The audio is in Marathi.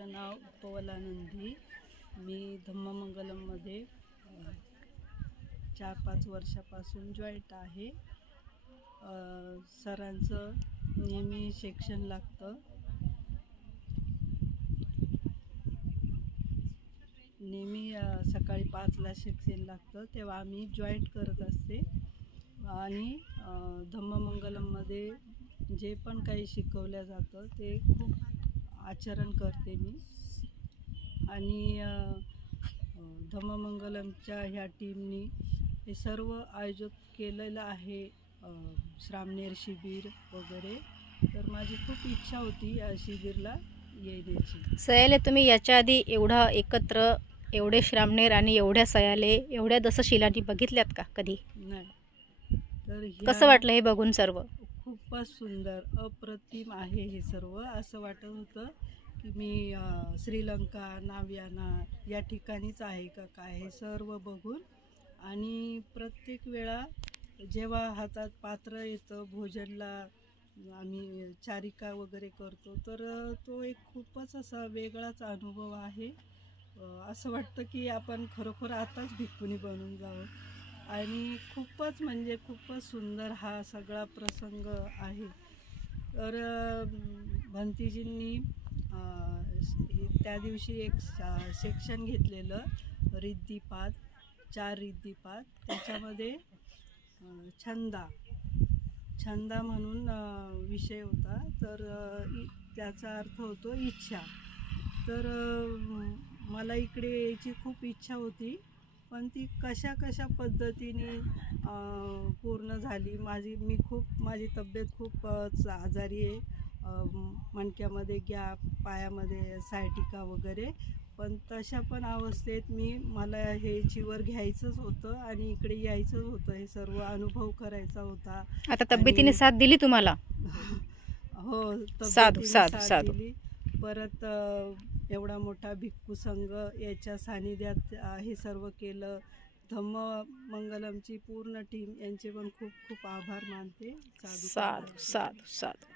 माझं नाव पवलानंदी। मी धम्ममंगलममध्ये 4-5 वर्षापासून जॉईंट आहे। सरांचं नेहमी सेक्शन लागतं, नेहमी सकाळी 5ला सेक्शन लागतं, तेव्हा आम्ही जॉईंट करत असते। आणि धम्ममंगलममध्ये जे पण काही शिकवलं जातं ते खूप आचरण करते मी। आणि धम्ममंगलमच्या ह्या टीमनी हे सर्व आयोजित केलेलं आहे, श्रामणेर शिबिर वगैरे। तर माझी खूप इच्छा होती या शिबिरला येण्याची। सयाले, तुम्ही याच्या आधी एवढा एकत्र एवढे श्रामणेर आणि एवढ्या सयाले एवढ्या दशशिलांनी बघितल्यात का कधी? नाही। तर कसं वाटलं हे बघून? सर्व खूपच सुंदर, अप्रतिम आहे हे सर्व। असं वाटत होतं की मी श्रीलंका, नाव्याना या ठिकाणीच आहे का काय, हे सर्व बघून। आणि प्रत्येक वेळा जेव्हा हातात पात्र येतं भोजनला, आम्ही चारिका वगैरे करतो, तर तो एक खूपच असा वेगळाच अनुभव आहे। असं वाटतं की आपण खरोखर आताच भिक्खुनी बनून जावं। आणि खूपच म्हणजे खूपच सुंदर हा सगळा प्रसंग आहे। तर भंतीजींनी त्या दिवशी एक सेक्शन घेतलेलं, रिद्धिपाद, 4 रिद्धिपाद। त्याच्यामध्ये छंदा म्हणून विषय होता। तर त्याचा अर्थ होतो इच्छा। तर मला इकडे यायची खूप इच्छा होती, पण ती कशा पद्धतीने पूर्ण झाली। माझी तब्येत खूपच आजारी आहे, मणक्यामध्ये गॅप, पायामध्ये सायटिका वगैरे। पण तशा पण अवस्थेत मला हे चिवर घ्यायचंच होतं आणि इकडे यायचं होतं, हे सर्व अनुभव करायचा होता। आता तब्येतीने साथ दिली तुम्हाला? हो, साधू तब्येतीने साथ साधू दिली। परत एवढा मोठा भिक्खू संघ याच्या सानिध्यात हे सर्व केलं। धम्ममंगलमची पूर्ण टीम यांचे पण खूप खूप आभार मानते। साधू साधू साधू।